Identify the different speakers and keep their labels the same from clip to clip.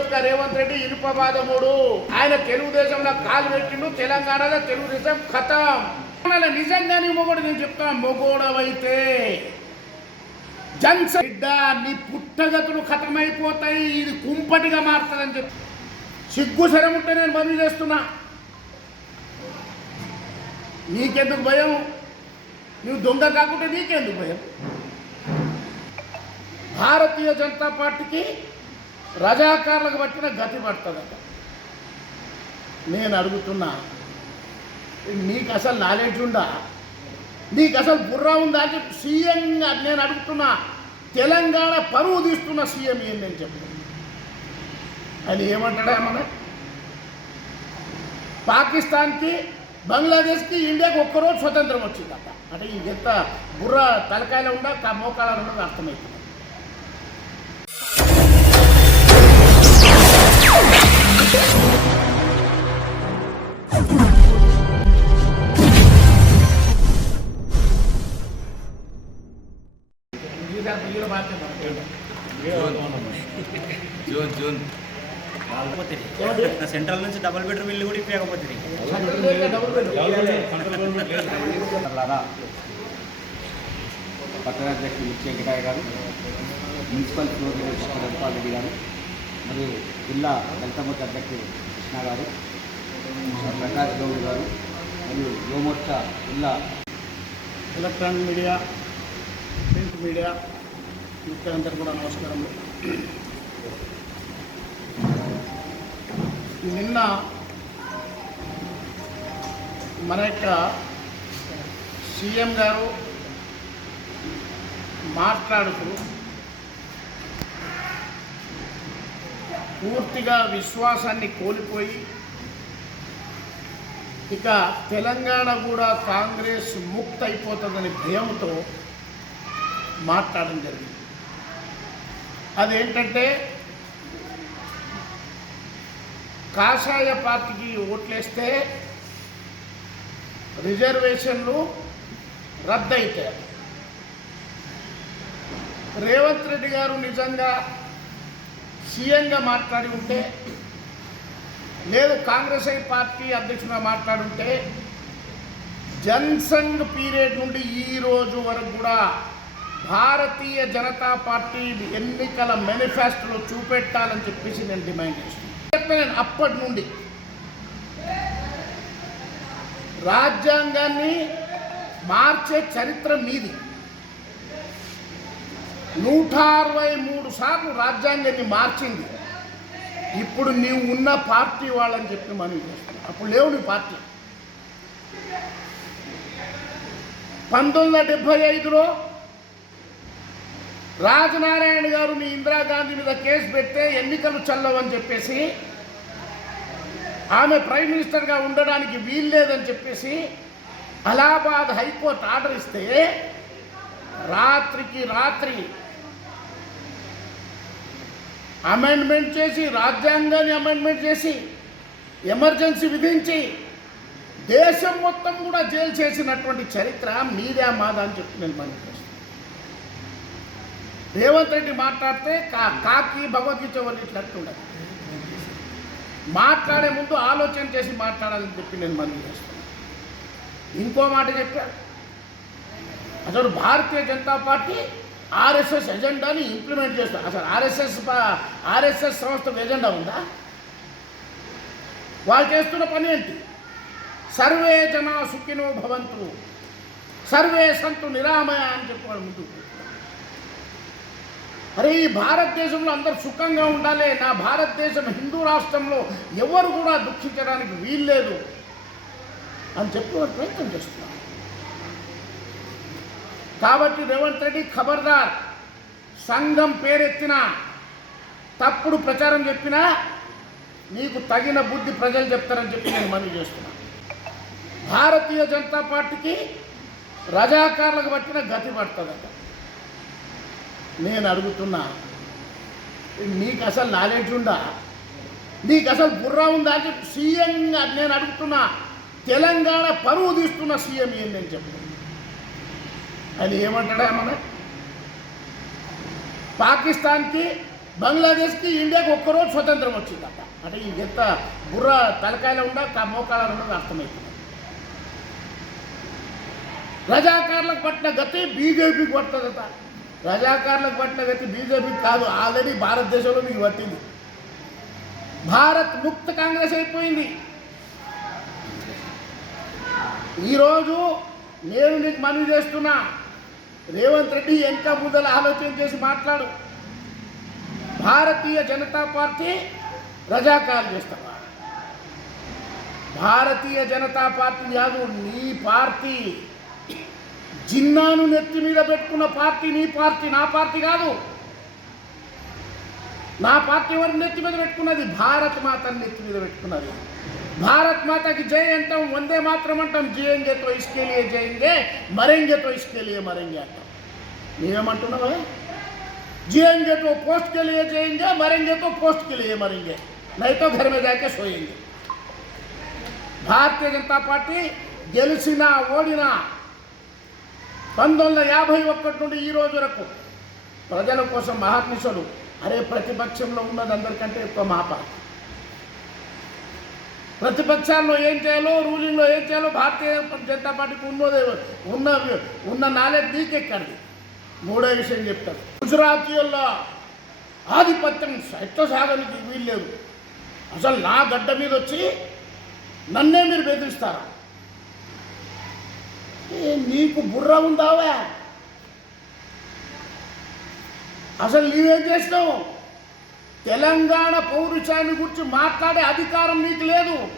Speaker 1: యొక్క రేవంత్ రెడ్డి ఇనుపవాదముడు ఆయన తెలుగుదేశంలో కాలు పెట్టిండు తెలంగాణలో తెలుగుదేశం ఖతం. నిజంగానే మొగోడు నేను చెప్తా మొగోడవైతే జన్స్ బిడ్డ నీ పుట్టగతులు ఖతమైపోతాయి ఇది కుంపటిగా మారుతుందని చెప్పి. సిగ్గు శరం ఉంటే నేను బదిలీ చేస్తున్నా. నీకెందుకు భయం? నువ్వు దొంగ కాకుంటే నీకెందుకు భయం? భారతీయ జనతా పార్టీకి రజాకారులకు పట్టిన గతి పడుతుందట నేను అడుగుతున్నా నీకు అసలు నాలెడ్జ్ ఉందా? నీకు అసలు బుర్ర ఉందా అని చెప్పి సీఎంగా నేను అడుగుతున్నా తెలంగాణ పరువు తీస్తున్న సీఎం ఏంది చెప్పి. ఆయన ఏమంటాడా మన? పాకిస్తాన్కి బంగ్లాదేశ్కి ఇండియాకి ఒక్కరోజు స్వతంత్రం వచ్చిందట. అంటే ఈ ఎంత బుర్ర తలకాయలో ఉందా కా- మోకాలలో ఉండదు అర్థమవుతుంది
Speaker 2: డబుల్ బెడ్రూమ్ ఇల్లు కూడా ఇప్పకపోతుంది
Speaker 3: పట్టణాధ్యక్షులు మిర్చి వెంకటయ్య గారు మున్సిపల్ ఫ్లోర్ రఘుపాల్ రెడ్డి గారు మరియు జిల్లా దళితమూర్తి అధ్యక్షుడు కృష్ణ గారు ప్రకాష్ గౌడ్ గారు మరియు యువమోర్చా జిల్లా
Speaker 1: ఎలక్ట్రానిక్ మీడియా ప్రింట్ మీడియా మిత్రులందరూ కూడా నమస్కారం నిన్న మన యొక్క సీఎం గారు మాట్లాడుతూ పూర్తిగా విశ్వాసాన్ని కోల్పోయి ఇక తెలంగాణ కూడా కాంగ్రెస్ ముక్త అయిపోతుందని భయంతో మాట్లాడడం జరిగింది. అదేంటంటే కాషాయ పార్టీకి ఓట్లేస్తే రిజర్వేషన్లు రద్దయితాయి రేవంత్ రెడ్డి గారు నిజంగా సీఎంగా మాట్లాడి ఉంటే లేదు కాంగ్రెస్ ఐ పార్టీ అధ్యక్షుడిగా మాట్లాడుంటే జన్సంఘ్ పీరియడ్ నుండి ఈ రోజు వరకు కూడా భారతీయ జనతా పార్టీ ఎన్నికల మేనిఫెస్టోలో చూపెట్టాలని చెప్పేసి నేను డిమాండ్ చేస్తున్నాను చెప్పాను అప్పటి నుండి. రాజ్యాంగాన్ని మార్చే చరిత్ర మీది. నూట అరవై మూడు సార్లు రాజ్యాంగాన్ని మార్చింది. ఇప్పుడు నీవు ఉన్న పార్టీ వాళ్ళని చెప్పి మనం చేస్తున్నాం అప్పుడు లేవు నీ పార్టీ. పంతొమ్మిది వందల డెబ్భై ఐదులో రాజనారాయణ గారు మీ ఇందిరాగాంధీ మీద కేసు పెడితే ఎన్నికలు చల్లవని చెప్పేసి ఆమె ప్రైమ్ మినిస్టర్గా ఉండడానికి వీల్లేదని చెప్పేసి అలహాబాద్ హైకోర్టు ఆర్డర్ ఇస్తే రాత్రికి రాత్రి అమెండ్మెంట్ చేసి రాజ్యాంగాన్ని అమెండ్మెంట్ చేసి ఎమర్జెన్సీ విధించి దేశం మొత్తం కూడా జైలు చేసినటువంటి చరిత్ర మీదే మాదా అని చెప్పి నేను మనం రేవంత్ రెడ్డి మాట్లాడితే కా కాకి భగవద్గీత వర్ణించినట్టుండదు మాట్లాడే ముందు ఆలోచన చేసి మాట్లాడాలని చెప్పి నేను మనం చేస్తాను ఇంకో మాట చెప్పాను అసలు భారతీయ జనతా పార్టీ ఆర్ఎస్ఎస్ ఎజెండాని ఇంప్లిమెంట్ చేస్తారు అసలు ఆర్ఎస్ఎస్ ఆర్ఎస్ఎస్ సంస్థకు ఎజెండా ఉందా? వాళ్ళు చేస్తున్న పని ఏంటి? సర్వే జన సుఖినో భవంతు సర్వే సంతు నిరామయ అని చెప్పాడు ముందు అరే ఈ భారతదేశంలో అందరు సుఖంగా ఉండాలి. నా భారతదేశం హిందూ రాష్ట్రంలో ఎవరు కూడా దుఃఖించడానికి వీల్లేదు అని చెప్పి వారు ప్రయత్నం చేస్తున్నారు కాబట్టి రేవంత్ రెడ్డి ఖబర్దార్. సంఘం పేరెత్తిన తప్పుడు ప్రచారం చెప్పినా నీకు తగిన బుద్ధి ప్రజలు చెప్తారని చెప్పి నేను మనవి చేస్తున్నా. భారతీయ జనతా పార్టీకి రజాకారులకు పట్టిన గతి పడుతుందట. నేను అడుగుతున్నా నీకు అసలు నాలెడ్జ్ ఉందా? నీకు అసలు బుర్ర ఉందా అని చెప్పి నేను అడుగుతున్నా తెలంగాణ పరువు తీస్తున్న సీఎం ఏందని చెప్పు. ఆయన ఏమంటాడా మన పాకిస్తాన్కి బంగ్లాదేశ్కి ఇండియాకి ఒక్కరోజు స్వతంత్రం వచ్చిందట అంటే ఈ ఎంత బుర్ర తలకాయలో ఉండా మోకాల మోకాలలో ఉండదు అర్థమవుతుంది రజాకారులకు పట్టిన గతి బీజేపీకి పడుతుందట రజాకారులకు పట్టిన గతి బీజేపీ కాదు ఆల్రెడీ భారతదేశంలో మీకు పట్టింది. భారత్ ముక్త కాంగ్రెస్ అయిపోయింది. ఈరోజు నేను నీకు మనవి చేస్తున్నా. రేవంత్ రెడ్డి ఎంత ముందల ఆలోచన చేసి మాట్లాడు. భారతీయ జనతా పార్టీ రజాకాలు చేస్తావా? భారతీయ జనతా పార్టీ కాదు నీ పార్టీ. జిన్నాను నెత్తి మీద పెట్టుకున్న పార్టీ నీ పార్టీ నా పార్టీ కాదు. నా పార్టీ ఎవరు నెత్తి మీద పెట్టుకున్నది? భారత్ మాతని నెత్తి మీద పెట్టుకున్నది. భారత్ మాతకి జై అంటాం వందే మాత్రం అంటాం. జయంగేతో ఇస్కేలియే జయంగే మరెంగేతో ఇస్కేలియే మరెంగే అంటాం. నీవేమంటున్నావా జయంగేతో పోస్ట్ కెలియే జయంగే మరెంగేతో పోస్ట్ కెలియే మరెంగే. నైతో ఘర్ మీద జాకే సోయంగే. భారతీయ జనతా పార్టీ గెలిచినా ఓడినా పంతొమ్మిది వందల యాభై ఒకటి నుండి ఈ రోజు వరకు ప్రజల కోసం మహాత్ముషుడు అరే ప్రతిపక్షంలో ఉన్నది అందరికంటే ఎక్కువ మా పార్టీ. ప్రతిపక్షాల్లో ఏం చేయాలో రూలింగ్లో ఏం చేయాలో భారతీయ జనతా పార్టీకి ఉన్నదే ఉన్న ఉన్న నాలెడ్జ్ నీకెక్కడిది మూడో విషయం చెప్తారు గుజరాతీయుల్లో ఆధిపత్యం ఎట్లా సాగనికి వీల్లేదు. అసలు నా గడ్డ మీద వచ్చి నన్నే మీరు బెదిరిస్తారా? నీకు బుర్ర ఉందావా? అసలు నీవేం చేసినావు? తెలంగాణ పౌరుషాన్ని గురించి మాట్లాడే అధికారం నీకు లేదు.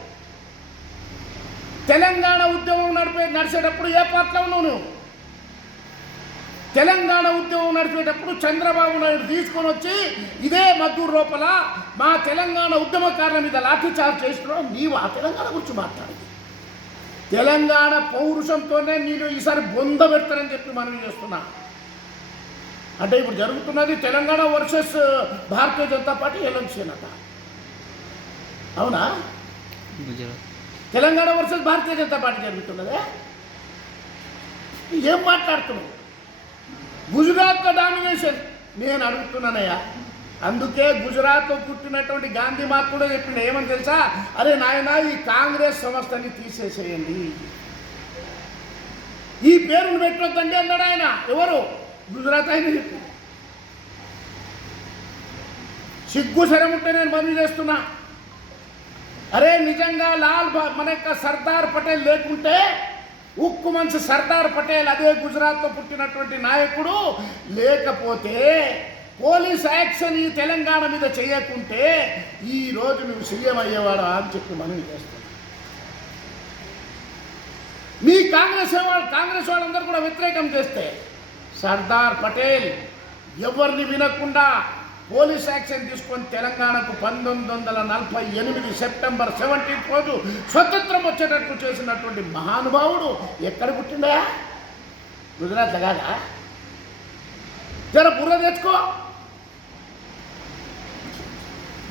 Speaker 1: తెలంగాణ ఉద్యమం నడిపే నడిచేటప్పుడు ఏ పార్టీలో ఉన్నావు నువ్వు? తెలంగాణ ఉద్యమం నడిపేటప్పుడు చంద్రబాబు నాయుడు తీసుకొని వచ్చి ఇదే మద్దూరు లోపల మా తెలంగాణ ఉద్యమకారుల మీద లాఠీచార్జ్ చేస్తున్నావు. నీవు ఆ తెలంగాణ గురించి మాట్లాడు. తెలంగాణ పౌరుషంతోనే నేను ఈసారి బొంద పెడతానని చెప్పి మనం చేస్తున్నా. అంటే ఇప్పుడు జరుగుతున్నది Telangana versus Bharatiya Janata party election అట అవునా? తెలంగాణ వర్సెస్ భారతీయ జనతా పార్టీ జరుగుతున్నదే? ఏం మాట్లాడుతున్నావు? గుజరాత్ డామినేషన్. నేను అడుగుతున్నానయ్యా. అందుకే గుజరాత్లో పుట్టినటువంటి గాంధీ మాత కూడా చెప్పిండు. ఏమని తెలుసా? అరే నాయన ఈ కాంగ్రెస్ సంస్థని తీసేసేయండి. ఈ పేరును పెట్టొద్దండి అన్నాడు ఆయన. ఎవరు? గుజరాత్ ఆయన చెప్పి. సిగ్గు ఉంటే నేను మనవి చేస్తున్నా. అరే నిజంగా లాల్ మన యొక్క సర్దార్ పటేల్ లేకుంటే ఉక్కు మంచి సర్దార్ పటేల్ అదే గుజరాత్లో పుట్టినటువంటి నాయకుడు లేకపోతే పోలీస్ యాక్షన్ ఈ తెలంగాణ మీద చేయకుంటే ఈ రోజు నువ్వు సీఎం అయ్యేవాడు అని చెప్పి మనవి చేస్తాను మీ కాంగ్రెస్ వాళ్ళు కాంగ్రెస్ వాళ్ళందరూ కూడా వ్యతిరేకం చేస్తే సర్దార్ పటేల్ ఎవరిని వినకుండా పోలీస్ యాక్షన్ తీసుకొని తెలంగాణకు పంతొమ్మిది వందల నలభై ఎనిమిది సెప్టెంబర్ సెవెంటీన్త్ రోజు స్వతంత్రం వచ్చేటట్టు చేసినటువంటి మహానుభావుడు ఎక్కడ పుట్టిండా? గుజరాత్ కాదా? జర బుర్ర తెచ్చుకో.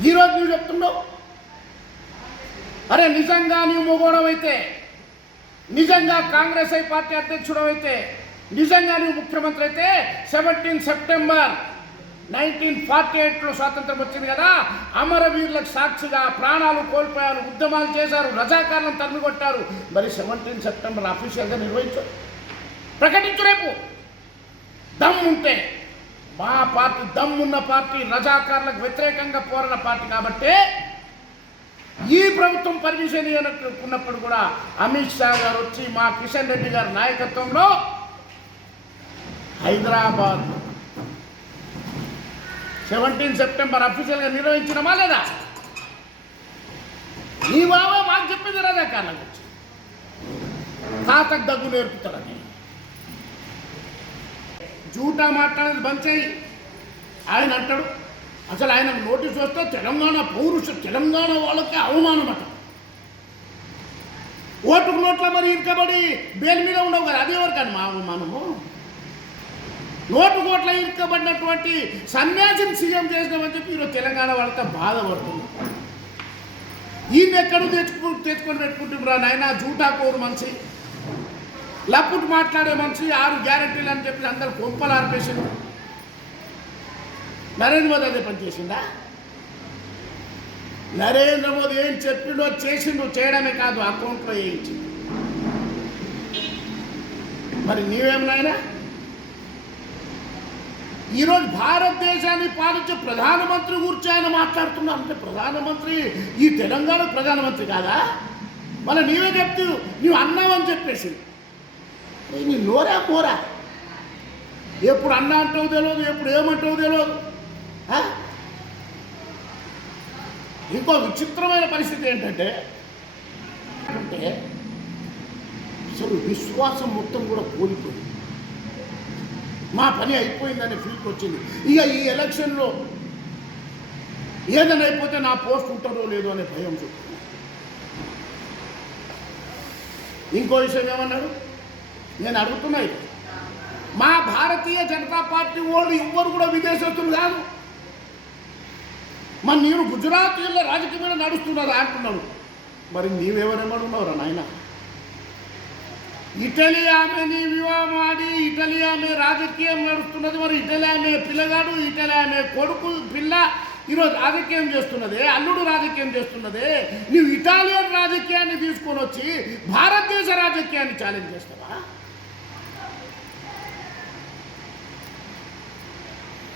Speaker 1: ఈరోజు నువ్వు చెప్తున్నావు? అరే నిజంగా నీవు మొగోడవైతే నిజంగా కాంగ్రెస్ ఐ పార్టీ అధ్యక్షుడు అయితే నిజంగా నువ్వు ముఖ్యమంత్రి అయితే సెవెంటీన్ సెప్టెంబర్ నైన్టీన్ ఫార్టీ ఎయిట్లో స్వాతంత్రం వచ్చింది కదా అమరవీరులకు సాక్షిగా ప్రాణాలు కోల్పోయారు ఉద్యమాలు చేశారు రజాకారులను తరిమి కొట్టారు మరి సెవెంటీన్ సెప్టెంబర్ అఫీషియల్గా నిర్వహించు. ప్రకటించు రేపు. దమ్ ఉంటే మా పార్టీ దమ్మున్న పార్టీ రజాకారులకు వ్యతిరేకంగా పోరిన పార్టీ కాబట్టి ఈ ప్రభుత్వం పర్మిషన్ ఇవ్వనుకున్నప్పుడు కూడా అమిత్ షా గారు వచ్చి మా కిషన్ రెడ్డి గారి నాయకత్వంలో హైదరాబాద్ సెవెంటీన్ సెప్టెంబర్ అఫీషియల్గా నిర్వహించినమా లేదా? ఈ బాబా మాకు చెప్పింది రజాకారులకు వచ్చి. తాతకు దగ్గు నేర్పుతారని. జూటా మాట్లాడేది బంద్ చేయి. ఆయన అంటాడు అసలు ఆయన నోటీస్ వస్తే తెలంగాణ పౌరుష తెలంగాణ వాళ్ళకి అవమానం అట. ఓటుకు నోట్ల మరి ఇరుకబడి బేల్ మీద ఉండవు కదా అది ఎవరికని మా మనము నోటు కోట్ల ఇరుకబడినటువంటి సన్యాసిని సీఎం చేసినామని చెప్పి ఈరోజు తెలంగాణ వాళ్ళతో బాధపడుతుంది ఈయన ఎక్కడ తెచ్చుకు తెచ్చుకొని పెట్టుకుంటున్నారు నాయన జూటా కోరు మనిషి. లప్పుట్ మాట్లాడే మనిషి ఆరు గ్యారెంటీలు అని చెప్పి అందరు కొంపలు ఆర్పేసారు నరేంద్ర మోదీ అదే పని చేసిందా నరేంద్ర మోదీ ఏం చెప్పిండో చేసిండు చేయడమే కాదు అకౌంట్లో వేయించింది మరి నీవేం నాయనా? ఈరోజు భారతదేశాన్ని పాలించే ప్రధానమంత్రి గురించి ఆయన మాట్లాడుతున్నా అంటే ప్రధానమంత్రి ఈ తెలంగాణ ప్రధానమంత్రి కాదా? మళ్ళీ నీవే చెప్తూ నీవు అన్నావని చెప్పేసి నీ నోరా పోరా? ఎప్పుడు అన్నా అంటావు తెలియదు ఎప్పుడు ఏమంటావు తెలియదు ఇంకో విచిత్రమైన పరిస్థితి ఏంటంటే అంటే అసలు విశ్వాసం మొత్తం కూడా కోల్పోయింది. మా పని అయిపోయిందనే ఫీల్కి వచ్చింది. ఇక ఈ ఎలక్షన్లో ఏదైనా అయిపోతే నా పోస్ట్ ఉంటుందో లేదో అనే భయం చూస్తుంది. ఇంకో విషయం ఏమన్నాడు? నేను అడుగుతున్నా మా భారతీయ జనతా పార్టీ వాళ్ళు ఎవ్వరు కూడా విదేశస్తులు కాదు. మరి నేను గుజరాతీయుల రాజకీయంలో నడుస్తున్నారు అంటున్నాను. మరి నీవెవరేమనున్నావురా నాయన? ఇటలీ ఆమెని వివాహం ఆడి ఇటలీ ఆమె రాజకీయం నడుస్తున్నది. మరి ఇటలీ ఆమె పిల్లగాడు ఇటలీ ఆమె కొడుకు పిల్ల ఈరోజు రాజకీయం చేస్తున్నదే అల్లుడు రాజకీయం చేస్తున్నదే. నువ్వు ఇటాలియన్ రాజకీయాన్ని తీసుకొని వచ్చి భారతదేశ రాజకీయాన్ని ఛాలెంజ్ చేస్తావా?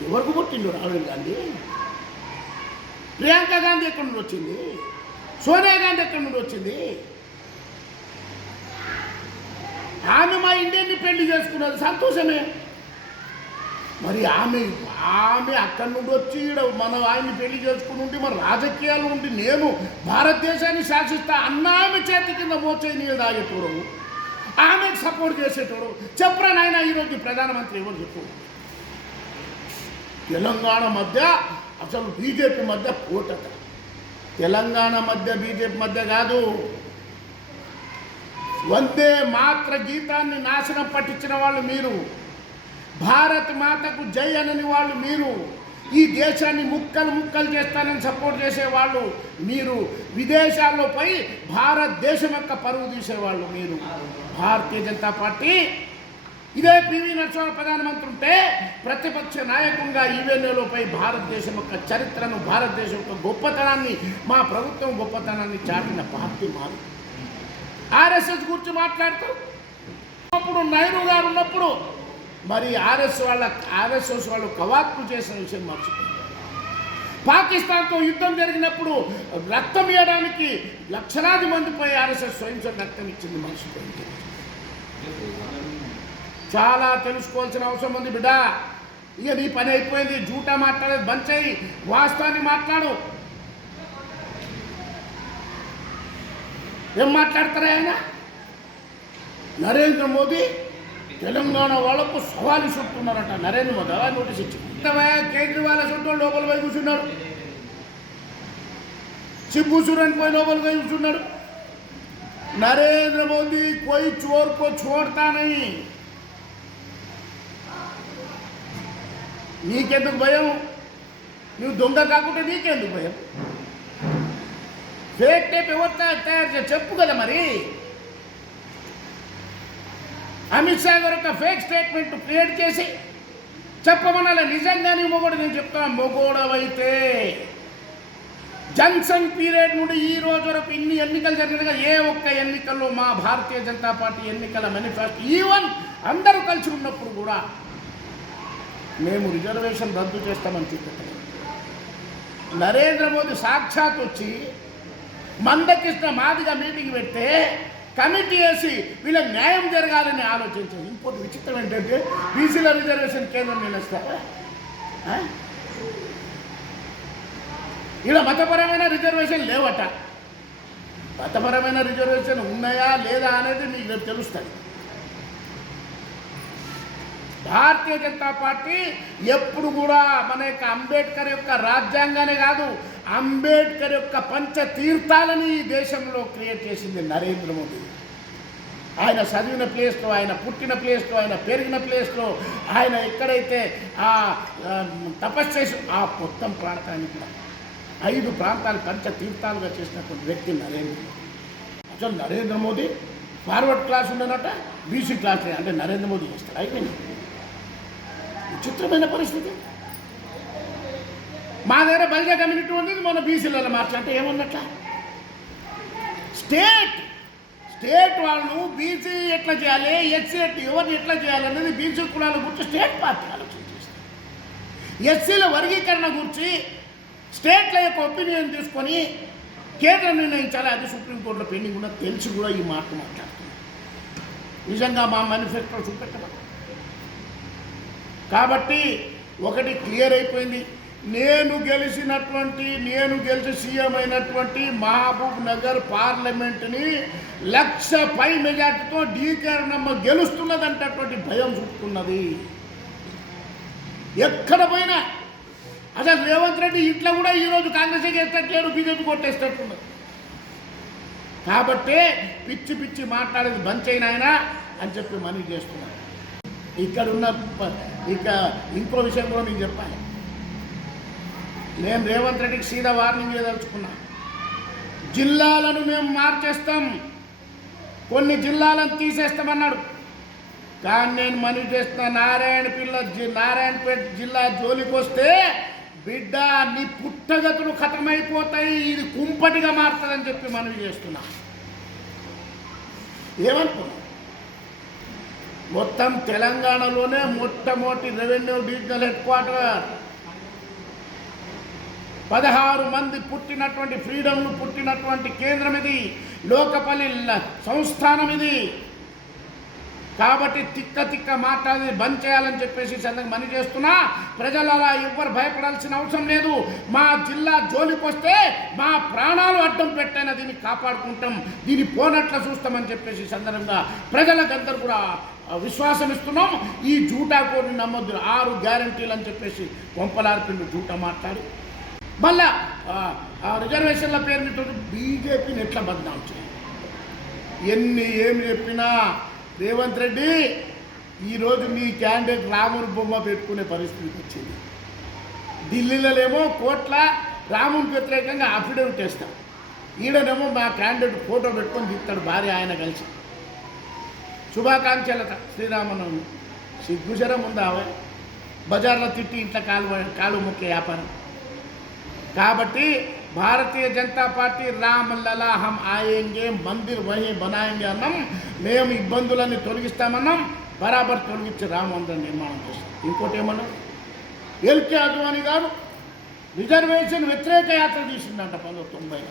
Speaker 1: ఎవరికి పుట్టిండు రాహుల్ గాంధీ? ప్రియాంక గాంధీ ఎక్కడి నుండి వచ్చింది? సోనియా గాంధీ ఎక్కడి నుండి వచ్చింది? ఆమె మా ఇండియన్ని పెళ్ళి చేసుకున్నది సంతోషమే. మరి ఆమె ఆమె అక్కడి నుండి వచ్చి ఈడ మన ఆయన్ని పెళ్ళి చేసుకుని ఉండి మన రాజకీయాలు ఉండి నేను భారతదేశాన్ని శాసిస్తా అన్న ఆమె చేతి కింద మోచేయి నీళ్ళు తాగేటోడు. ఆమెకు సపోర్ట్ చేసేటోడు. చెప్పరా నాయన ఈరోజు ప్రధానమంత్రి ఎవరు చెప్పు? తెలంగాణ మధ్య అసలు బీజేపీ మధ్య పోటట తెలంగాణ మధ్య బీజేపీ మధ్య కాదు. వందే మాత్ర గీతాన్ని నాశనం పట్టించిన వాళ్ళు మీరు. భారత్ మాతకు జై అనని వాళ్ళు మీరు. ఈ దేశాన్ని ముక్కలు ముక్కలు చేస్తానని సపోర్ట్ చేసేవాళ్ళు మీరు. విదేశాల్లో పోయి భారతదేశం యొక్క పరువు తీసేవాళ్ళు మీరు. భారతీయ జనతా పార్టీ. ఇదే పివి నరసింహ ప్రధానమంత్రి ఉంటే ప్రతిపక్ష నాయకుడిగా ఈవెన్యూలోపై భారతదేశం యొక్క చరిత్రను భారతదేశం యొక్క గొప్పతనాన్ని మా ప్రభుత్వం గొప్పతనాన్ని చాటిన పార్టీ మారు ఆర్ఎస్ఎస్ గురించి మాట్లాడుతూ అప్పుడు నైరు గారు ఉన్నప్పుడు మరి ఆర్ఎస్ వాళ్ళ ఆర్ఎస్ఎస్ వాళ్ళు కవాక్కు చేసిన విషయం మర్చిపోయింది పాకిస్తాన్తో యుద్ధం జరిగినప్పుడు రక్తం ఇవ్వడానికి లక్షలాది మంది పోయి ఆర్ఎస్ఎస్ స్వయం రక్తం ఇచ్చింది మర్చిపోయింది చాలా తెలుసుకోవాల్సిన అవసరం ఉంది బిడ్డ. ఇక నీ పని అయిపోయింది జూటా మాట్లాడేది బంద్ చేయి వాస్తవాన్ని మాట్లాడు. ఏం మాట్లాడతారా ఆయన? నరేంద్ర మోదీ తెలంగాణ వాళ్ళకు సవాలు చుట్టున్నారంట నరేంద్ర మోదీ. అలా నోటీస్ ఇచ్చింది కేజ్రీవాల్ చుట్టూ లోపల పోయి కూర్చున్నాడు చిబ్బు చూడని పోయి లోపల పోయి కూర్చున్నాడు. నరేంద్ర మోదీ పోయి చోర్కో చూడతానని నీకెందుకు భయం? నువ్వు దొంగ కాకుండా నీకెందుకు భయం? ఫేక్ టైప్ ఎవరు తయారు చెప్పు కదా మరి. అమిత్ షా గారు ఒక ఫేక్ స్టేట్మెంట్ క్రియేట్ చేసి చెప్పమనాలి. నిజంగానే మొగోడు నేను చెప్తాను మొగోడవైతే జన్సన్ పీరియడ్ నుండి ఈ రోజు వరకు ఇన్ని ఎన్నికలు జరిగినగా ఏ ఒక్క ఎన్నికల్లో మా భారతీయ జనతా పార్టీ ఎన్నికల మేనిఫెస్టో ఈవెన్ అందరూ కలిసి ఉన్నప్పుడు కూడా మేము రిజర్వేషన్ రద్దు చేస్తామని చెప్పారు నరేంద్ర మోదీ సాక్షాత్ వచ్చి మందకిష్ట మాదిగా మీటింగ్ పెడితే కమిటీ వేసి వీళ్ళకి న్యాయం జరగాలని ఆలోచించారు. ఇంకోటి విచిత్రం ఏంటంటే బీసీల రిజర్వేషన్ కేంద్రం నిలుస్తారా ఇలా మతపరమైన రిజర్వేషన్ లేవట. మతపరమైన రిజర్వేషన్ ఉన్నాయా లేదా అనేది మీకు తెలుస్తుంది భారతీయ జనతా పార్టీ ఎప్పుడు కూడా మన యొక్క అంబేద్కర్ యొక్క రాజ్యాంగానే కాదు అంబేద్కర్ యొక్క పంచ తీర్థాలని ఈ దేశంలో క్రియేట్ చేసింది నరేంద్ర మోదీ. ఆయన చదివిన ప్లేస్లో ఆయన పుట్టిన ప్లేస్లో ఆయన పెరిగిన ప్లేస్లో ఆయన ఎక్కడైతే ఆ తపస్సు చేసి ఆ మొత్తం ప్రాంతాన్ని కూడా ఐదు ప్రాంతాలు పంచ తీర్థాలుగా చేసినటువంటి వ్యక్తి నరేంద్ర మోదీ. అసలు నరేంద్ర మోదీ ఫార్వర్డ్ క్లాస్ ఉండనట బీసీ క్లాస్ అంటే నరేంద్ర మోదీ చేస్తాడు. అయిపోయింది. విచిత్రమైన పరిస్థితి. మా దగ్గర బలిజ కమ్యూనిటీ ఉంది మన బీసీలలో మార్చంటే ఏమన్నట్ల? స్టేట్! స్టేట్ వాళ్ళు బీసీ ఎట్లా చేయాలి ఎస్సీ ఎవరిని ఎట్లా చేయాలి అనేది బీసీ కులాల గురించి స్టేట్ పార్టీ ఆలోచన చేస్తుంది. ఎస్సీల వర్గీకరణ గురించి స్టేట్ల యొక్క ఒపీనియన్ తీసుకొని కేంద్రం నిర్ణయించాలి. అది సుప్రీంకోర్టులో పెండింగ్ కూడా తెలిసి కూడా ఈ మాట మాట్లాడుతుంది నిజంగా మా మేనిఫెస్టో చూపెట్టమని కాబట్టి ఒకటి క్లియర్ అయిపోయింది. నేను గెలిచినటువంటి నేను గెలిచి సీఎం అయినటువంటి మహబూబ్ నగర్ పార్లమెంట్ని లక్ష పై మెజార్టీతో డీకేరణమ్మ గెలుస్తున్నదంటటువంటి భయం చుట్టుకున్నది ఎక్కడ పోయినా అసలు రేవంత్ రెడ్డి ఇట్లా కూడా ఈరోజు కాంగ్రెస్ చేసేటట్లేడు బీజేపీ కొట్టేసేటట్టున్నది కాబట్టే పిచ్చి పిచ్చి మాట్లాడేది బంచ్ అయిన ఆయన అని చెప్పి మనీ చేస్తున్నారు. ఇక్కడ ఉన్న ఇక ఇంకో విషయం కూడా మీకు చెప్పాలి. నేను రేవంత్ రెడ్డికి సీదా వార్నింగ్ చేయదలుచుకున్నా జిల్లాలను మేము మార్చేస్తాం. కొన్ని జిల్లాలను తీసేస్తామన్నాడు. కానీ నేను మనవి చేస్తున్న నారాయణ పిల్ల జి- నారాయణపేట జిల్లా జోలికి వస్తే బిడ్డ నీ పుట్టగతులు ఖతమైపోతాయి. ఇది కుంపటిగా మారుతుందని చెప్పి మనవి చేస్తున్నా. ఏమనుకున్నా మొత్తం తెలంగాణలోనే మొట్టమొదటి రెవెన్యూ డివిజనల్ హెడ్ క్వార్టర్ పదహారు మంది పుట్టినటువంటి ఫ్రీడమ్ను పుట్టినటువంటి కేంద్రం ఇది. లోకపల్లి సంస్థానం ఇది. కాబట్టి తిక్క తిక్క మాట్లాడి బంద్ చేయాలని చెప్పేసి సందర్భం మని చేస్తున్నా. ప్రజలు అలా ఎవ్వరు భయపడాల్సిన అవసరం లేదు. మా జిల్లా జోలికొస్తే మా ప్రాణాలు అడ్డం పెట్టైనా దీన్ని కాపాడుకుంటాం. దీన్ని పోనట్ల చూస్తామని చెప్పేసి సందర్భంగా ప్రజలకందరూ కూడా విశ్వాసం ఇస్తున్నాం. ఈ జూటా కోరిని నమ్మొద్దు. ఆరు గ్యారంటీలు అని చెప్పేసి కొంపలార్పిండు జూటా మాట్లాడి. మళ్ళా ఆ, రిజర్వేషన్ల పేరు మీద బీజేపీని ఎట్లా బదనాం చేయాలి ఎన్ని ఏమి చెప్పినా రేవంత్ రెడ్డి ఈరోజు మీ క్యాండిడేట్ రాముని బొమ్మ పెట్టుకునే పరిస్థితి వచ్చింది. ఢిల్లీలోనేమో కోట్ల రాముని వ్యతిరేకంగా అఫిడవిట్ వేస్తాం ఈడనేమో మా క్యాండిడేట్ ఫోటో పెట్టుకొని దిగుతాడు భార్య ఆయన కలిసి. శుభాకాంక్షలత శ్రీరామనవమి. సిగ్గుజరం ఉందావే బజార్లో తిట్టి ఇంట్లో కాలు కాలు మొక్కే వ్యాపారం. కాబట్టి భారతీయ జనతా పార్టీ రామ్ లలా హం ఆయేంగే మందిర్ వహి బనాయంగే అన్నాం. మేము ఇబ్బందులన్నీ తొలగిస్తామన్నాం. బరాబర్ తొలగించి రామ నిర్మాణం చేస్తాం. ఇంకోటి ఏమన్నాం? ఎల్కే అద్వానీ గారు రిజర్వేషన్ వ్యతిరేక యాత్ర తీసిందంట పంతొమ్మిది తొంభై.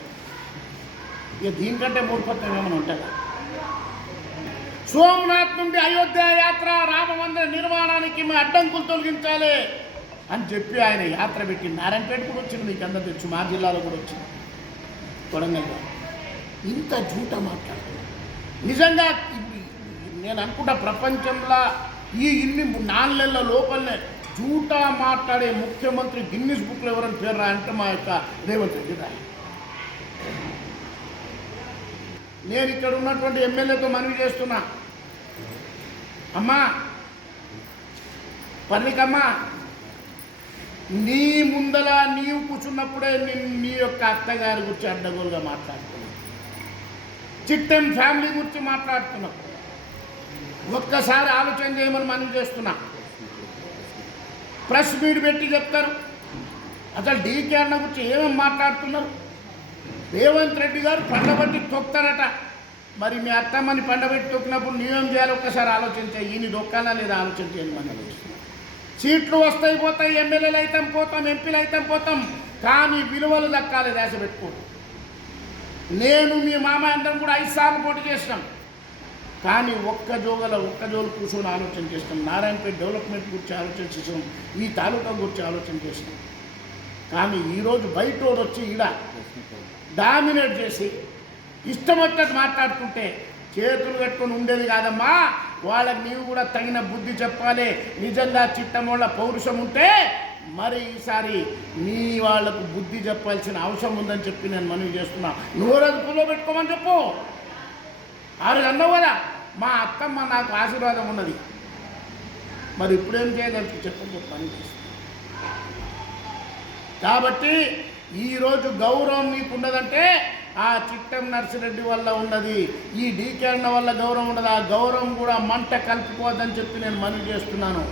Speaker 1: ఇక దీనికంటే మూర్ఖత్వం ఏమైనా ఉంటుందా సోమనాథ్ నుండి అయోధ్య యాత్ర రామ మందిర నిర్మాణానికి మేము అడ్డంకులు తొలగించాలి. అని చెప్పి ఆయన యాత్ర పెట్టి నారాయణపేట కూడా వచ్చింది మీకు అందరు తెలుసు మా జిల్లాలో కూడా వచ్చింది. కొడంగల్ ఇంత జూట మాట్లాడుతున్నారు. నిజంగా నేను అనుకుంటా ప్రపంచంలో ఈ ఇన్ని నాలుగు లోపలనే జూట మాట్లాడే ముఖ్యమంత్రి గిన్నిస్ బుక్లో ఎవరైనా పేరు రాయంటే మా యొక్క రేవంత్ రెడ్డి రాయి నేను ఇక్కడ ఉన్నటువంటి ఎమ్మెల్యేతో మనవి చేస్తున్నా. అమ్మా పర్ణికమ్మా నీ ముందల నీవు కూర్చున్నప్పుడే నేను నీ యొక్క అత్తగారి గురించి అడ్డగోలుగా మాట్లాడుతున్నావు చిట్టెం ఫ్యామిలీ గురించి మాట్లాడుతున్నావు ఒక్కసారి ఆలోచన చేయమని మనం చేస్తున్నా. ప్రెస్ మీట్ పెట్టి చెప్తారు. అసలు డీకే అన్న గురించి ఏమేమి మాట్లాడుతున్నారు? రేవంత్ రెడ్డి గారు పండబట్టి తొక్తారట మరి మీ అత్తమ్మని పండబెట్టి తొక్కినప్పుడు నీవేం చేయాలి? ఒక్కసారి ఆలోచించే ఈయన దొక్కాలా లేదా? ఆలోచన చేయండి సీట్లు వస్తాయి పోతాయి ఎమ్మెల్యేలు అయితాం పోతాం ఎంపీలు అయితాం పోతాం. కానీ విలువలు దక్కాలి దేశ పెట్టుకోండి నేను మీ మామ అందరం కూడా ఐదు సార్లు పోటీ చేసినాం. కానీ ఒక్క జోగల ఒక్క జోలు కూర్చొని ఆలోచన చేస్తాం నారాయణపేట డెవలప్మెంట్ గురించి ఆలోచన చేసాం ఈ తాలూకా గురించి ఆలోచన చేసినాం. కానీ ఈరోజు బయట వచ్చి ఈడ డామినేట్ చేసి ఇష్టం వచ్చినట్టు మాట్లాడుతుంటే చేతులు కట్టుకొని ఉండేది కాదమ్మా. వాళ్ళకి నీవు కూడా తగిన బుద్ధి చెప్పాలి. నిజంగా చిట్టం వాళ్ళ పౌరుషం ఉంటే మరి ఈసారి నీ వాళ్ళకు బుద్ధి చెప్పాల్సిన అవసరం ఉందని చెప్పి నేను మనవి చేస్తున్నా. నువ్వు అదుపులో పెట్టుకోమని చెప్పు. ఆరు అన్నావు కదా మా అత్తమ్మ నాకు ఆశీర్వాదం ఉన్నది. మరి ఇప్పుడేం చేయగలుగుతు చెప్పని చెప్పి పని చేస్తున్నా కాబట్టి ఈరోజు గౌరవం నీకు ఉన్నదంటే ఆ చిట్టం నర్సిరెడ్డి వల్ల ఉన్నది. ఈ డీకే వల్ల గౌరవం ఉండదు. ఆ గౌరవం కూడా మంట కలుపుకోవద్దని చెప్పి నేను మనవి చేస్తున్నాను.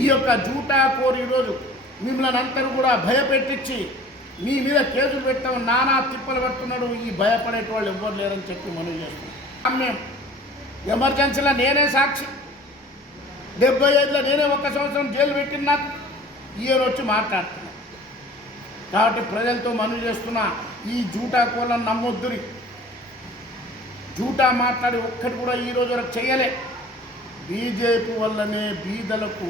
Speaker 1: ఈ యొక్క జూటా కోర్ ఈరోజు మిమ్మల్ని అందరూ కూడా భయపెట్టించి మీ మీద కేసులు పెట్టాం నానా తిప్పలు పెడుతున్నాడు. ఈ భయపడేటి వాళ్ళు ఎవ్వరు లేరని చెప్పి మనవి చేస్తున్నాం మేము ఎమర్జెన్సీలో నేనే సాక్షి. డెబ్బై ఐదులో నేనే ఒక్క సంవత్సరం జైలు పెట్టిన ఈయన వచ్చి మాట్లాడుతున్నా. కాబట్టి ప్రజలతో మనవి చేస్తున్నా. ఈ జూటా కోళ్ళను నమ్మొద్దురి. జూటా మాట్లాడి ఒక్కటి కూడా ఈరోజు వరకు చేయలే. బీజేపీ వల్లనే బీదలకు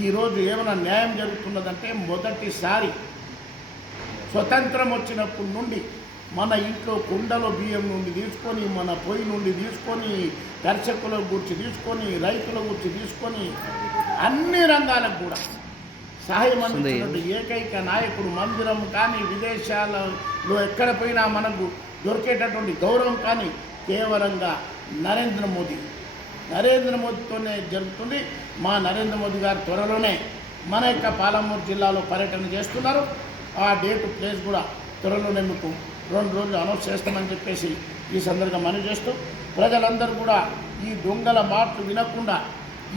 Speaker 1: ఈరోజు ఏమైనా న్యాయం జరుగుతున్నదంటే మొదటిసారి స్వతంత్రం వచ్చినప్పటి నుండి మన ఇంట్లో కుండలో బియ్యం నుండి తీసుకొని మన పొయ్యి నుండి తీసుకొని దర్శకుల గురించి తీసుకొని రైతుల గురించి తీసుకొని అన్ని రంగాలకు కూడా సహాయం అందించినటువంటి ఏకైక నాయకుడు మందిరం కానీ విదేశాలలో ఎక్కడ పోయినా మనకు దొరికేటటువంటి గౌరవం కానీ కేవలంగా నరేంద్ర మోదీ. నరేంద్ర మోదీతోనే జరుగుతుంది. మా నరేంద్ర మోదీ గారు త్వరలోనే మన యొక్క పాలమూరు జిల్లాలో పర్యటన చేస్తున్నారు. ఆ డేట్ ప్లేస్ కూడా త్వరలోనే మీకు రెండు రోజులు అనౌన్స్ చేస్తామని చెప్పేసి ఈ సందర్భంగా మనవి చేస్తూ ప్రజలందరూ కూడా ఈ దొంగల మాటలు వినకుండా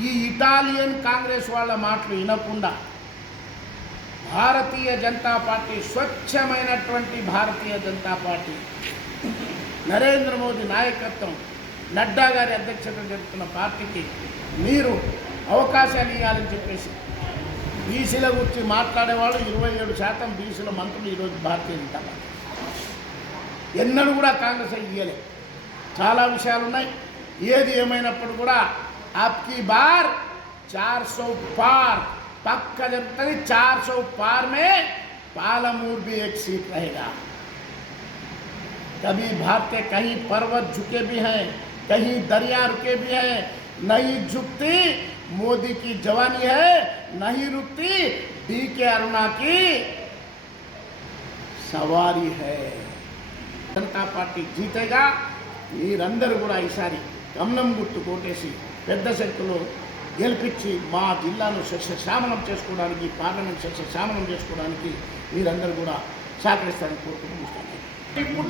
Speaker 1: ఈ ఇటాలియన్ కాంగ్రెస్ వాళ్ళ మాటలు వినకుండా భారతీయ జనతా పార్టీ స్వచ్ఛమైనటువంటి భారతీయ జనతా పార్టీ. నరేంద్ర మోదీ నాయకత్వం నడ్డా గారి అధ్యక్షత జరుగుతున్న పార్టీకి మీరు అవకాశాలు ఇవ్వాలని చెప్పేసి బీసీల గురించి మాట్లాడేవాళ్ళు ఇరవై ఏడు శాతం బీసీల మంత్రులు ఈరోజు భారతీయ జనతా పార్టీ. ఎన్నడూ కూడా కాంగ్రెస్ ఇయ్యలే. చాలా విషయాలు ఉన్నాయి ఏది ఏమైనప్పుడు కూడా ఆప్కి బార్ చార్ సో పార్. పక్క జరుగుతుంది చార్ सौ पार में पालमूर भी एक सीट रहेगा कभी भारत कहीं पर्वत झुके भी हैं कहीं दरिया रुके भी हैं नहीं झुकती मोदी की जवानी है नहीं रुकती डी के अरुणा की సవారీ హై జనతా పార్టీ జీతేగా మీరందరూ కూడా ఈసారి గమనం గుర్తు కోటేసి పెద్ద సంఖ్యలో గెలిపించి మా జిల్లాను సస్యశ్యామలం చేసుకోవడానికి పార్లమెంట్ సస్యశ్యామలం చేసుకోవడానికి మీరందరూ కూడా సహకరిస్తారని కోరుకుంటున్నాను ఇప్పుడు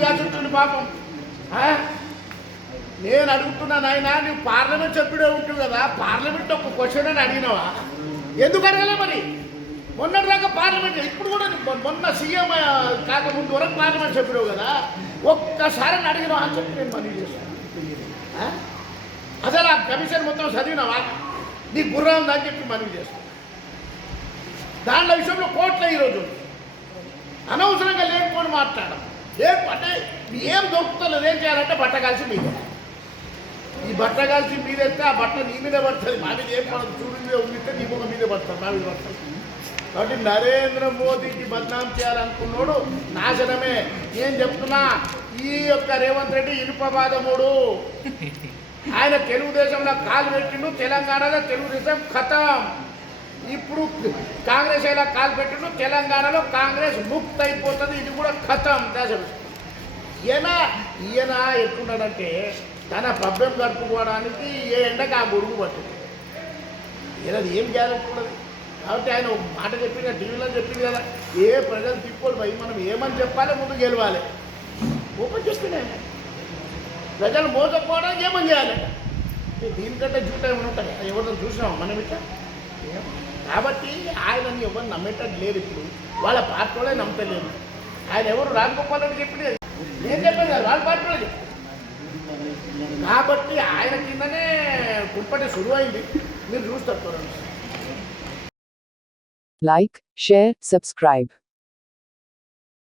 Speaker 1: పాపం. నేను అడుగుతున్నా నాయన నువ్వు పార్లమెంట్ సభ్యుడే ఉంటుంది కదా పార్లమెంట్ ఒక క్వశ్చన్ అని అడిగినావా? ఎందుకు అడగలే మరి? మొన్నటిదాకా పార్లమెంట్ ఇప్పుడు కూడా మొన్న- సీఎం కాకముందు వరకు పార్లమెంట్ సభ్యుడు కదా. ఒక్కసారి అని అడిగినావా అని చెప్పి నేను మనవి చేస్తాను అసలు ఆ కమిషన్ మొత్తం చదివినావా? నీ గుర్రం ఉందని చెప్పి మనవి చేస్తాను దాంట్లో విషయంలో కోట్ల ఈరోజు అనవసరంగా లేకపోని మాట్లాడడం. ఏం అంటే ఏం దొరుకుతలేదు ఏం చేయాలంటే బట్ట కలిసి మీద. ఈ బట్ట కలిసి మీదెత్తే ఆ బట్ట నీ మీద పడుతుంది. మా మీద ఏం పడదు. చూడు మీద ఉండితే నీ ముఖం మీదే పడుతుంది. మా మీద పడుతుంది. కాబట్టి నరేంద్ర మోదీకి బద్నాం చేయాలనుకున్నాడు నాశనమే. ఏం చెప్తున్నా? ఈ యొక్క రేవంత్ రెడ్డి ఇనుపవాదముడు ఆయన తెలుగుదేశంలో కాలు పెట్టిండు తెలంగాణలో తెలుగుదేశం ఖతం. ఇప్పుడు కాంగ్రెస్ ఎలా కాలు పెట్టిండు తెలంగాణలో కాంగ్రెస్ ముక్త అయిపోతుంది ఇది కూడా ఖతం. దేశం ఈయన ఈయన ఎట్టున్నాడంటే తన పబ్బం గడుపుకోవడానికి ఏ ఎండకు ఆ గొడుగు పట్టింది ఈయన ఏం చేయాలనుకున్నది? కాబట్టి ఆయన ఒక మాట చెప్పింది టీవీలో చెప్పింది కదా ఏ ప్రజలు తిప్పుకోడు భయ మనం ఏమని చెప్పాలి ముందు గెలవాలి. ఓపెన్ చెప్పింది ఆయన ప్రజలు మోసపోవడానికి ఏమని చేయాలి? దీనికంటే జూట ఏమైనా ఉంటుంది? ఎవరితో చూసినాం మనం ఇట్లా కాబట్టి ఆయనని ఎవరు నమ్మేటట్టు లేరు ఇప్పుడు. వాళ్ళ పార్టీ వాళ్ళే నమ్మతలేరు. ఆయన ఎవరు? రాజగోపాల్ రెడ్డి చెప్పింది. నేను చెప్పాను కదా. వాళ్ళ పార్టీ వాళ్ళు కాబట్టి ఆయన కిందనే కుప్పటి సులువైంది. మీరు చూస్తారు
Speaker 4: లైక్ షేర్ సబ్స్క్రైబ్.